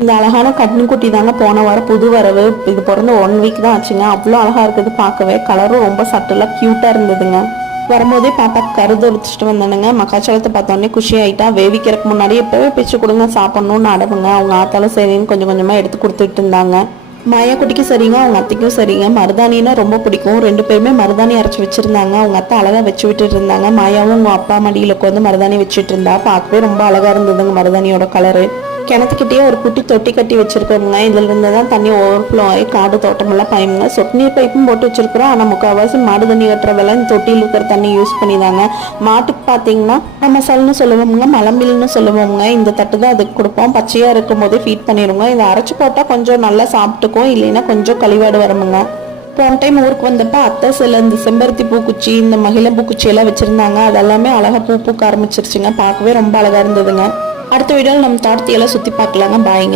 இந்த அழகான கண்ணுக்குட்டி தாங்க போன வாரம் புது வரவு. இது பிறந்த 1 வீக் தான் ஆச்சுங்க. அவ்வளோ அழகா இருக்குது பார்க்கவே. கலரும் ரொம்ப சட்டலாக க்யூட்டாக இருந்ததுங்க. வரும்போதே பாப்பாக்கு கருதொழிச்சிட்டு வந்தானுங்க. மக்காச்சோளத்தை பார்த்தோன்னே குஷி ஆகிட்டா. வேவிக்கிறதுக்கு முன்னாடி எப்போவே பிச்சு கொடுங்க சாப்பிட்ணுன்னு அடவுங்க. அவங்க ஆத்தாலும் சரின்னு கொஞ்சம் கொஞ்சமாக எடுத்து கொடுத்துட்டு இருந்தாங்க. மாயா குட்டிக்கு சரிங்க, அவங்க அத்தைக்கும் சரிங்க. மருதாணின்னா ரொம்ப பிடிக்கும். 2 பேருமே மருதாணி அரைச்சி வச்சுருந்தாங்க. அவங்க அத்தை அழகாக வச்சு விட்டுட்டு இருந்தாங்க. மாயாவும் அவங்க அப்பா மடியில் உட்காந்து மருதாணி வச்சுட்டு இருந்தா. பார்க்கவே ரொம்ப அழகாக இருந்ததுங்க மருதாணியோட கலரு. கிணத்துக்கிட்டே ஒரு குட்டி தொட்டி கட்டி வச்சிருக்கோங்க. இதுல இருந்து தான் தண்ணி ஓவர்ஃப்ளோ ஆகி காடு தோட்டமெல்லாம் பயமுங்க. சொட்டு நீர் பைப்பும் போட்டு வச்சிருக்கிறோம். ஆனால் முக்கால்வாசி மாடு தண்ணி கட்டுற வேலை இந்த தொட்டியில் இருக்கிற தண்ணி யூஸ் பண்ணிதாங்க. மாட்டுக்கு பார்த்தீங்கன்னா நம்ம சல்னு சொல்லுவோமுங்க, மலம்பில்னு சொல்லுவோமுங்க. இந்த தட்டு தான் அதுக்கு கொடுப்போம். பச்சையாக இருக்கும் போதே ஃபீட் பண்ணிடுவோங்க. இதை அரைச்சி போட்டால் கொஞ்சம் நல்லா சாப்பிட்டுக்கும், இல்லைன்னா கொஞ்சம் கழிவாடு வரமுங்க. போன டைம் ஊருக்கு வந்தப்போ அத்தை சில இந்த செம்பருத்தி பூக்குச்சி, இந்த மகிழ பூக்குச்சி எல்லாம் வச்சுருந்தாங்க. அதெல்லாமே அழகாக பூக்க ஆரம்பிச்சிருச்சுங்க. பார்க்கவே ரொம்ப அழகாக இருந்ததுங்க. அடுத்த வீடியோவில் நம்ம தோட்டத்தையெல்லாம் சுற்றி பார்க்கலாங்க. பாய்ங்க.